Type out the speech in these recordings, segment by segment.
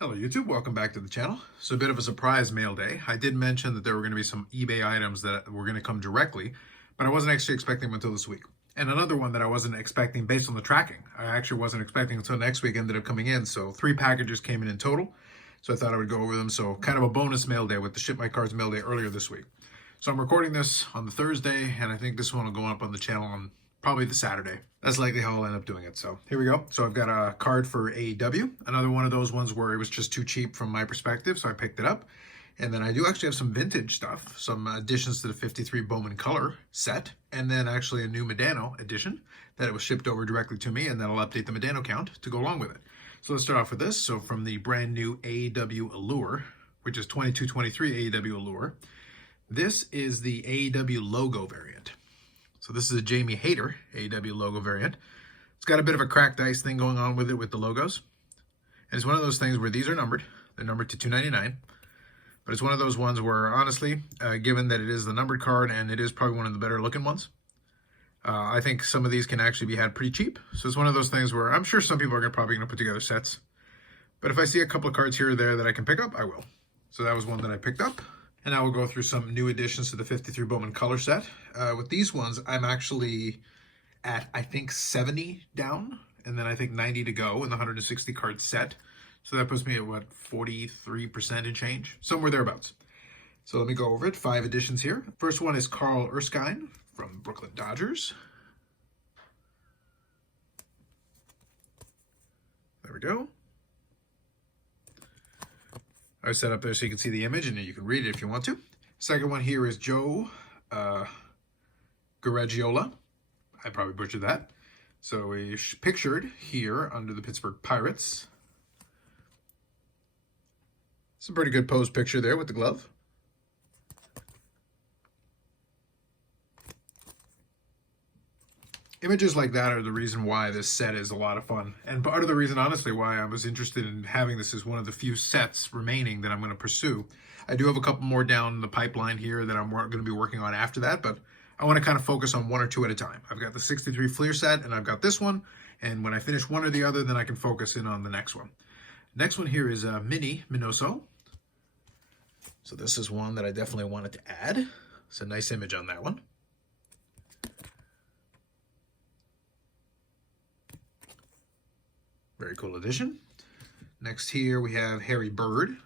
Hello YouTube, welcome back to the channel. So a bit of a surprise mail day. I did mention that there were going to be some eBay items that were going to come directly, but I wasn't actually expecting them until this week. And another one that I wasn't expecting based on the tracking. I actually wasn't expecting until next week ended up coming in. So 3 packages came in total. So I thought I would go over them. So kind of a bonus mail day with the Ship My Cards mail day earlier this week. So I'm recording this on the Thursday, and I think this one will go up on the channel on probably the Saturday. That's likely how I'll end up doing it. So here we go. So I've got a card for AEW, another one of those ones where it was just too cheap from my perspective, so I picked it up. And then I do actually have some vintage stuff, some additions to the 53 Bowman Color set, and then actually a new Modano edition that it was shipped over directly to me, and then I'll update the Modano count to go along with it. So let's start off with this. So from the brand new AEW Allure, which is 2223 AEW Allure, this is the AEW logo variant. So this is a Jamie Hayter AEW logo variant. It's got a bit of a cracked ice thing going on with it with the logos. And it's one of those things where these are numbered. They're numbered to 299. But it's one of those ones where, honestly, given that it is the numbered card and it is probably one of the better looking ones, I think some of these can actually be had pretty cheap. So it's one of those things where I'm sure some people are probably going to put together sets. But if I see a couple of cards here or there that I can pick up, I will. So that was one that I picked up. And I will go through some new additions to the 53 Bowman Color set. With these ones, I'm actually at, I think, 70 down, and then I think 90 to go in the 160 card set. So that puts me at, what, 43% and change? Somewhere thereabouts. So let me go over it. 5 additions here. First one is Carl Erskine from Brooklyn Dodgers. There we go. I set up there so you can see the image and you can read it if you want to. Second one here is Joe Garagiola. I probably butchered that. So he's pictured here under the Pittsburgh Pirates. It's a pretty good pose picture there with the glove. Images like that are the reason why this set is a lot of fun. And part of the reason, honestly, why I was interested in having this as one of the few sets remaining that I'm going to pursue. I do have a couple more down the pipeline here that I'm going to be working on after that, but I want to kind of focus on 1 or 2 at a time. I've got the 63 Fleer set, and I've got this one. And when I finish one or the other, then I can focus in on the next one. Next one here is Mini Minoso. So this is one that I definitely wanted to add. It's a nice image on that one. Very cool addition. Next here we have Harry Bird.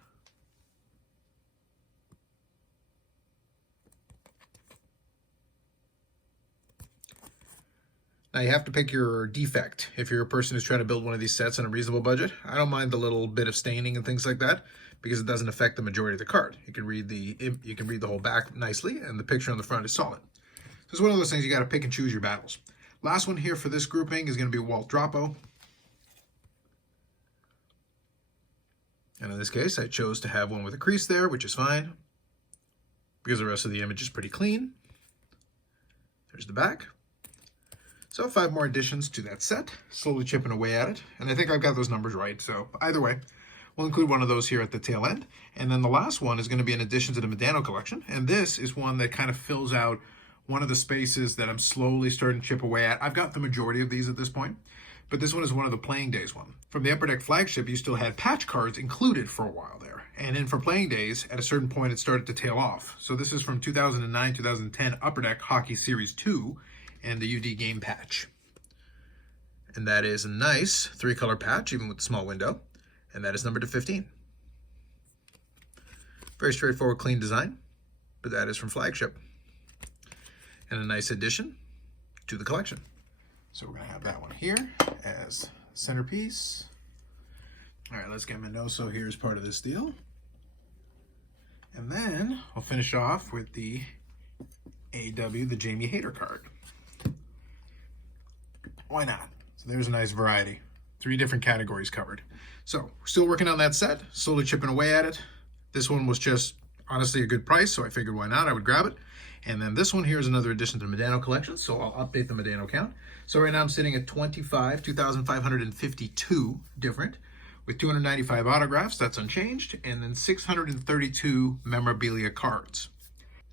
Now you have to pick your defect if you're a person who's trying to build one of these sets on a reasonable budget. I don't mind the little bit of staining and things like that because it doesn't affect the majority of the card. You can read the whole back nicely, and the picture on the front is solid. So it's one of those things you got to pick and choose your battles. Last one here for this grouping is going to be Walt Dropo. And in this case, I chose to have one with a crease there, which is fine, because the rest of the image is pretty clean. There's the back. So 5 more additions to that set, slowly chipping away at it. And I think I've got those numbers right. So either way, we'll include one of those here at the tail end. And then the last one is going to be an addition to the Modano collection. And this is one that kind of fills out one of the spaces that I'm slowly starting to chip away at. I've got the majority of these at this point, but this one is one of the Playing Days one. From the Upper Deck flagship, you still had patch cards included for a while there. And then for Playing Days, at a certain point, it started to tail off. So this is from 2009-2010 Upper Deck Hockey Series 2 and the UD game patch. And that is a nice 3-color patch, even with the small window. And that is numbered to 15. Very straightforward, clean design, but that is from flagship. And a nice addition to the collection. So we're going to have that one here as centerpiece. All right, let's get Minoso here as part of this deal. And then we'll finish off with the AEW, the Jamie Hayter card. Why not? So there's a nice variety. 3 different categories covered. So we're still working on that set, slowly chipping away at it. This one was just honestly a good price, so I figured why not, I would grab it. And then this one here is another addition to the Modano collection, so I'll update the Modano count. So right now I'm sitting at 2,552 different, with 295 autographs, that's unchanged, and then 632 memorabilia cards.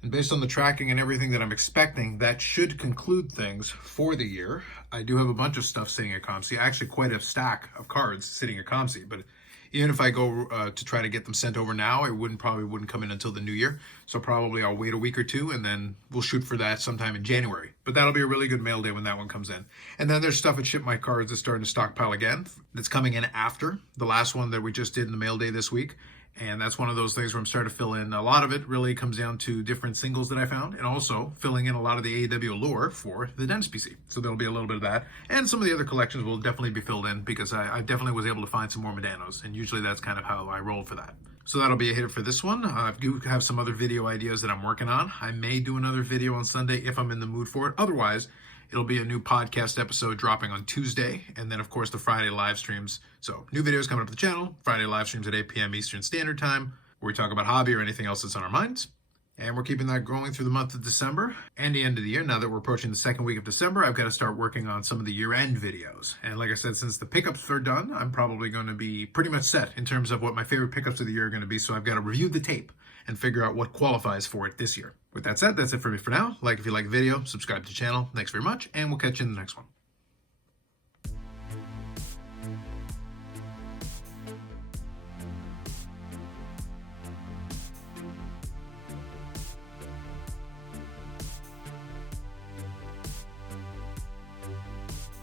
And based on the tracking and everything that I'm expecting, that should conclude things for the year. I do have a bunch of stuff sitting at ComC, actually quite a stack of cards sitting at ComC, but Even if I go to try to get them sent over now, it probably wouldn't come in until the new year. So probably I'll wait a week or two and then we'll shoot for that sometime in January. But that'll be a really good mail day when that one comes in. And then there's stuff at Ship My Cards that's starting to stockpile again. That's coming in after the last one that we just did in the mail day this week. And that's one of those things where I'm starting to fill in. A lot of it really comes down to different singles that I found, and also filling in a lot of the AEW lore for the Dentist PC. So there'll be a little bit of that. And some of the other collections will definitely be filled in because I definitely was able to find some more Modanos. And usually that's kind of how I roll for that. So that'll be a hit for this one. I do have some other video ideas that I'm working on. I may do another video on Sunday if I'm in the mood for it. Otherwise, it'll be a new podcast episode dropping on Tuesday, and then, of course, the Friday live streams. So, new videos coming up to the channel, Friday live streams at 8 p.m. Eastern Standard Time, where we talk about hobby or anything else that's on our minds. And we're keeping that going through the month of December and the end of the year. Now that we're approaching the second week of December, I've got to start working on some of the year-end videos. And like I said, since the pickups are done, I'm probably going to be pretty much set in terms of what my favorite pickups of the year are going to be. So I've got to review the tape and figure out what qualifies for it this year. With that said, that's it for me for now. Like if you like the video, subscribe to the channel. Thanks very much, and we'll catch you in the next one.